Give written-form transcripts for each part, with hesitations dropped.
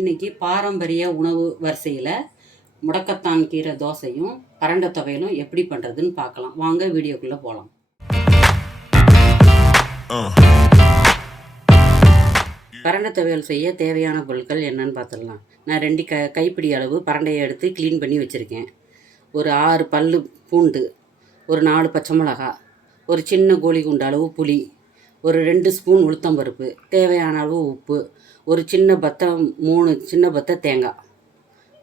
இன்னைக்கு பாரம்பரிய உணவு வரிசையில் முடக்கத்தான் கீரை தோசையும் பரண்டை துவையலும் எப்படி பண்ணுறதுன்னு பார்க்கலாம். வாங்க வீடியோக்குள்ளே போகலாம். பரண்டை துவையல் செய்ய தேவையான பொருட்கள் என்னன்னு பார்த்துடலாம். நான் 2 கைப்பிடி அளவு பரண்டையை எடுத்து க்ளீன் பண்ணி வச்சுருக்கேன். ஒரு 6 பல்லு பூண்டு, ஒரு 4 பச்சை மிளகாய், ஒரு சின்ன கோழி குண்டு அளவு புளி, ஒரு 2 ஸ்பூன் உளுத்தம்பருப்பு, தேவையான அளவு உப்பு, ஒரு சின்ன பத்தை 3 சின்ன பத்தை தேங்காய்.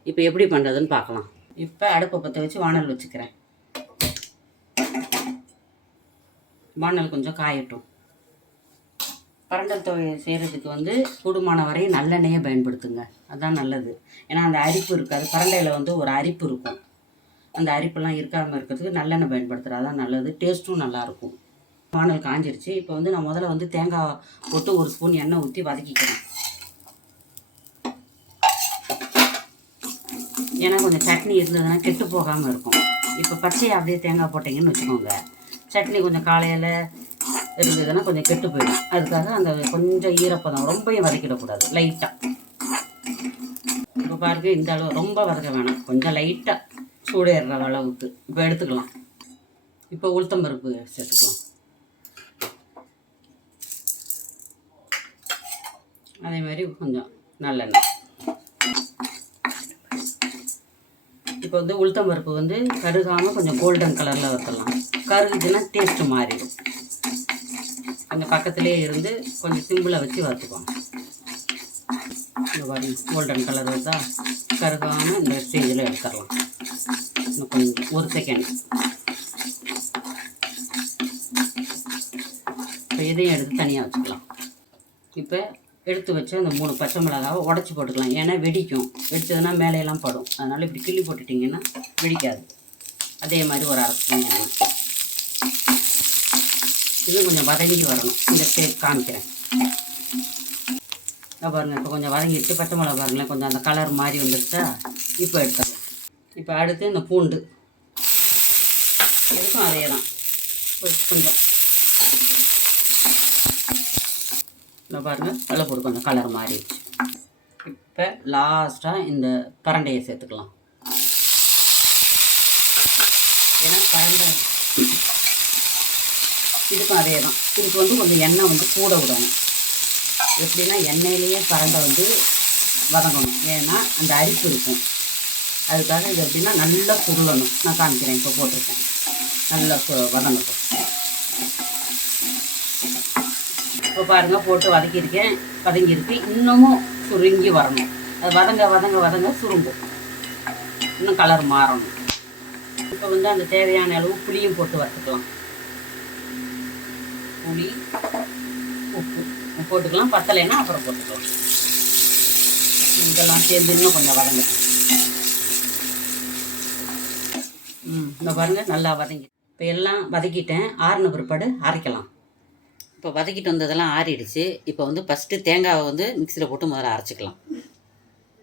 இப்போ எப்படி பண்ணுறதுன்னு பார்க்கலாம். இப்போ அடுப்பை பற்ற வச்சு வானல் வச்சுக்கிறேன். வானல் கொஞ்சம் காயட்டும். பரண்டை துவையல் செய்கிறதுக்கு கூடுமான வரை நல்லெண்ணெயை பயன்படுத்துங்க. அதுதான் நல்லது. ஏன்னா அந்த அரிப்பு இருக்காது. பரண்டையில் ஒரு அரிப்பு இருக்கும். அந்த அரிப்பெல்லாம் இருக்காமல் இருக்கிறதுக்கு நல்லெண்ணெய் பயன்படுத்துகிறது தான் நல்லது. டேஸ்ட்டும் நல்லாயிருக்கும். வானல் காஞ்சிருச்சு. இப்போ நான் முதல்ல தேங்காய் போட்டு 1 ஸ்பூன் எண்ணெய் ஊற்றி வதக்கிக்கிறேன். ஏன்னா கொஞ்சம் சட்னி இருந்ததுன்னா கெட்டு போகாமல் இருக்கும். இப்போ பச்சையை அப்படியே தேங்காய் போட்டிங்கன்னு வச்சுக்கோங்க, சட்னி கொஞ்சம் காலையில் இருந்ததுன்னா கொஞ்சம் கெட்டு போயிடும். அதுக்காக அந்த கொஞ்சம் ஈரப்பதம் ரொம்பவும் வதக்கிடக்கூடாது, லைட்டாக. இப்போ பாருங்க, இந்த அளவு ரொம்ப வதக்க வேணாம், கொஞ்சம் லைட்டாக சூடேறுற அளவுக்கு இப்போ எடுத்துக்கலாம். இப்போ உளுத்தம்பருப்பு சேர்த்துக்கலாம். அதே மாதிரி கொஞ்சம் நல்லெண்ணெய். இப்போ உளுத்தம்பருப்பு கருகாமல் கொஞ்சம் கோல்டன் கலரில் வறுத்தலாம். கருகுதுன்னா டேஸ்ட்டு மாறிடும். கொஞ்சம் பக்கத்துலேயே இருந்து கொஞ்சம் சிம்பிளாக வச்சு வறுத்துக்குவோம். கோல்டன் கலர் வருதா, கருகாமல் இந்த ஸ்டேஜில் எடுத்துடலாம். இன்னும் கொஞ்சம் 1 செகண்ட். இப்போ இதையும் எடுத்து தனியாக வச்சுக்கலாம். இப்போ எடுத்து வச்சு அந்த 3 பச்சை மிளகாவை உடச்சி போட்டுக்கலாம். ஏன்னா வெடிக்கும், வெடிச்சதுன்னா மேலையெல்லாம் படும். அதனால் இப்படி கிள்ளி போட்டுட்டிங்கன்னா வெடிக்காது. அதே மாதிரி ஒரு 1/2 ஸ்பூன் எண்ணெய். இது கொஞ்சம் வதங்கி வரணும். இந்த ஸ்டேஜ் காமிக்கிறேன். பாருங்கள், இப்போ கொஞ்சம் வதங்கிடுச்சு. பச்சை மிளகா பாருங்களேன், கொஞ்சம் அந்த கலர் மாதிரி வந்துடுச்சா. இப்போ எடுத்துடலாம். இப்போ அடுத்து இந்த பூண்டு, எதுக்கும் அதே தான். கொஞ்சம் பாருங்கள், வெள்ளை போட்டு கொஞ்சம் கலர் மாறிடுச்சு. இப்போ லாஸ்ட்டாக இந்த பரண்டையை சேர்த்துக்கலாம். ஏன்னா பரண்டை இதுக்கும் அதே தான். இதுக்கு கொஞ்சம் எண்ணெய் கூட விடணும். எப்படின்னா எண்ணெயிலேயே பரண்டை வதங்கணும். ஏன்னா அந்த அரிப்பு இருக்கும். அதுக்காக இது எப்படின்னா நல்லா சுருளணும். நான் காமிக்கிறேன். இப்போ போட்டிருக்கேன், நல்லா வதங்கட்டும். இப்போ பாருங்கள், போட்டு வதங்கியிருக்கு. இன்னமும் சுருங்கி வரணும். அது வதங்க வதங்க வதங்க சுருங்கும். இன்னும் கலர் மாறணும். இப்போ அந்த தேவையான அளவு புளியும் போட்டு வறுத்துக்கலாம். புளி, உப்பு போட்டுக்கலாம். பத்தலைன்னா அப்புறம் போட்டுக்கலாம். இதெல்லாம் சேர்ந்து இன்னும் கொஞ்சம் வதங்கட்டும். இந்த பாருங்கள், நல்லா வதங்கி. இப்போ எல்லாம் வதக்கிட்டேன். ஆறின பிற்பாடு அரைக்கலாம். இப்போ வதக்கிட்டு வந்ததெல்லாம் ஆறிடுச்சு. இப்போ ஃபஸ்ட்டு தேங்காவை மிக்சியில் போட்டு முதல்ல அரைச்சிக்கலாம்.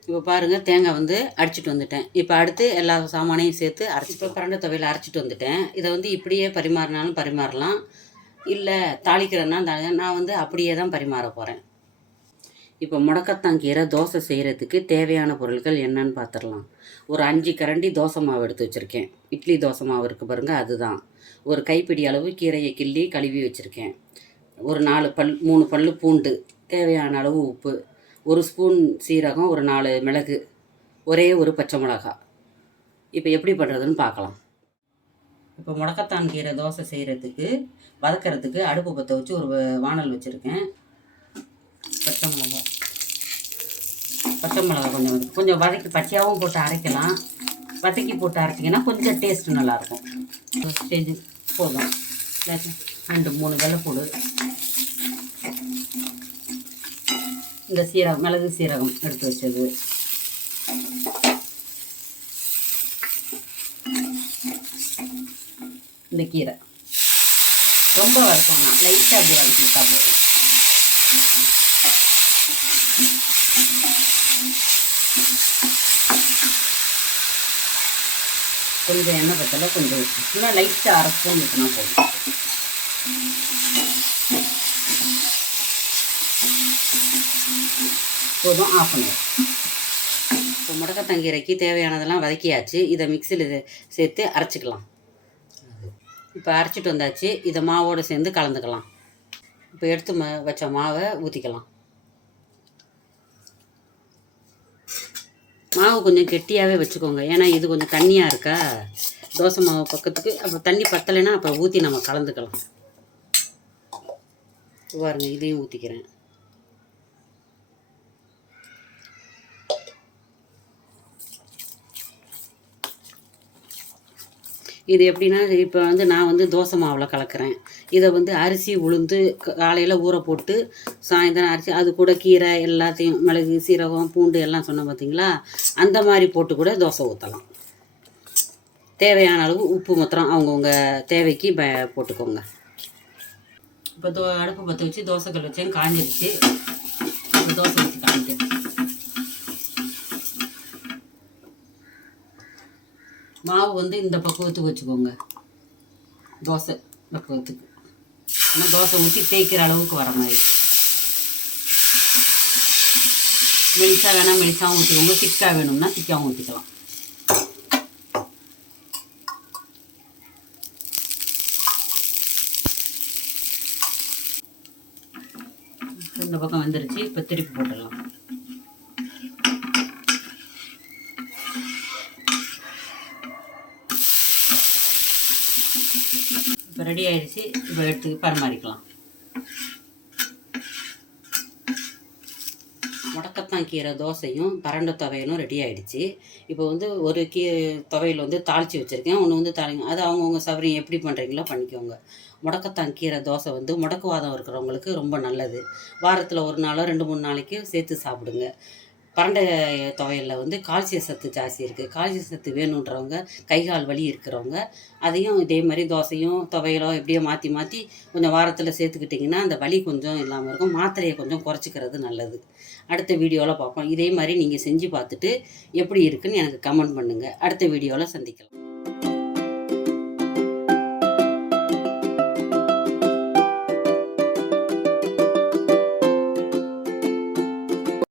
இப்போ பாருங்கள், தேங்காய் அடிச்சுட்டு வந்துட்டேன். இப்போ அடுத்து எல்லா சாமானையும் சேர்த்து அரைச்சி, இப்போ பரண்டை துவையல் அரைச்சிட்டு வந்துட்டேன். இதை இப்படியே பரிமாறினாலும் பரிமாறலாம், இல்லை தாளிக்கிறேன்னா நான் அப்படியே தான் பரிமாற போகிறேன். இப்போ முடக்கத்தான் கீரை தோசை செய்கிறதுக்கு தேவையான பொருட்கள் என்னன்னு பார்த்துடலாம். ஒரு 5 கரண்டி தோசை மாவு எடுத்து வச்சுருக்கேன். இட்லி தோசை மாவு இருக்குது பாருங்கள், அதுதான். ஒரு கைப்பிடி அளவு கீரையை கிள்ளி கழுவி வச்சுருக்கேன். ஒரு 3 பல்லு பூண்டு, தேவையான அளவு உப்பு, 1 ஸ்பூன் சீரகம், ஒரு 4 மிளகு, ஒரே ஒரு பச்சை மிளகாய். இப்போ எப்படி பண்ணுறதுன்னு பார்க்கலாம். இப்போ முடக்கத்தான் கீரை தோசை செய்கிறதுக்கு வதக்கிறதுக்கு அடுப்பு பற்ற வச்சு ஒரு வானல் வச்சுருக்கேன். பச்சை மிளகாய் கொஞ்சம் வதக்கி பச்சையாகவும் போட்டு அரைக்கலாம். வதக்கி போட்டு அரைச்சிங்கன்னா கொஞ்சம் டேஸ்ட்டு நல்லாயிருக்கும். ஸ்டேஜ் போதும். 2-3 வெள்ளைப்பூடு, இந்த சீரகம், மிளகு சீரகம் எடுத்து வச்சது, இந்த கீரை. ரொம்ப வதக்கணும், லைட்டாக அப்படி வதக்கிட்டா போதும். கொஞ்சம் எண்ணெய் பத்தலை, கொஞ்சம் இன்னும் லைட்டாக 1/2 ஸ்பூன் ஊற்றினா போதும். போதும், ஆஃப் பண்ணுவோம். இப்போ முடக்கத்தான் கீரைக்கு தேவையானதெல்லாம் வதக்கியாச்சு. இதை மிக்சியில் சேர்த்து அரைச்சிக்கலாம். இப்போ அரைச்சிட்டு வந்தாச்சு. இதை மாவோடு சேர்ந்து கலந்துக்கலாம். இப்போ எடுத்து வச்ச மாவை ஊற்றிக்கலாம். மாவு கொஞ்சம் கெட்டியாகவே வச்சுக்கோங்க, ஏன்னா இது கொஞ்சம் தண்ணியாக இருக்கா தோசை மாவு பக்கத்துக்கு. அப்புறம் தண்ணி பத்தலைன்னா அப்புறம் ஊற்றி நம்ம கலந்துக்கலாம். பாருங்க, இதையும் ஊற்றிக்கிறேன். இது எப்படின்னா, இப்போ நான் தோசை மாவில் கலக்கிறேன். இதை அரிசி உளுந்து காலையில் ஊற போட்டு சாயந்தரம் அரிசி, அது கூட கீரை எல்லாத்தையும் மிளகு சீரகம் பூண்டு எல்லாம் சொன்னோம் பார்த்தீங்களா, அந்த மாதிரி போட்டு கூட தோசை ஊற்றலாம். தேவையான அளவு உப்பு மாத்திரம் அவங்கவுங்க தேவைக்கு போட்டுக்கோங்க. இப்போ அடுப்பு பற்ற வச்சு தோசைக்கல் வச்சேன், காஞ்சிருச்சு. இப்போ தோசை வச்சு காமிக்கிறேன். மாவு இந்த பக்குவத்துக்கு வச்சுக்கோங்க, தோசை பக்குவத்துக்கு. ஆனால் தோசை ஊற்றி தேய்க்கிற அளவுக்கு வர மாதிரி. மெலிசா வேணால் மெலிசாவும் ஊற்றிக்கோங்க, திக்காக வேணும்னா திக்காகவும் ஊற்றிக்கலாம். இந்த பக்கம் வந்துருச்சு. இப்போ திருப்பி போட்டுடலாம். இப்போ ரெடி ஆயிடுச்சு. இப்போ எடுத்து பரிமாறிக்கலாம். முடக்கத்தான் கீரை தோசையும் பரண்டை துவையலும் ரெடி ஆகிடுச்சு. இப்போ ஒரு துவையல் தாளித்து வச்சுருக்கேன், ஒன்று தாளிங்க. அது அவங்கவுங்க சௌகரியம் எப்படி பண்ணுறீங்களோ பண்ணிக்கோங்க. முடக்கத்தான் கீரை தோசை முடக்குவாதம் இருக்கிறவங்களுக்கு ரொம்ப நல்லது. வாரத்தில் ஒரு நாளோ 2-3 நாளைக்கு சேர்த்து சாப்பிடுங்க. பரண்டை துவையலில் கால்சிய சத்து ஜாஸ்தி இருக்குது. கால்சிய சத்து வேணுன்றவங்க, கை கால் வலி இருக்கிறவங்க அதையும் இதே மாதிரி தோசையும் துவையலோ எப்படியோ மாற்றி மாற்றி கொஞ்சம் வாரத்தில் சேர்த்துக்கிட்டிங்கன்னா அந்த வலி கொஞ்சம் இல்லாமல் இருக்கும். மாத்திரையை கொஞ்சம் குறைச்சிக்கிறது நல்லது. அடுத்த வீடியோவில் பார்ப்போம். இதே மாதிரி நீங்கள் செஞ்சு பார்த்துட்டு எப்படி இருக்குன்னு எனக்கு கமெண்ட் பண்ணுங்கள். அடுத்த வீடியோவில் சந்திக்கலாம்.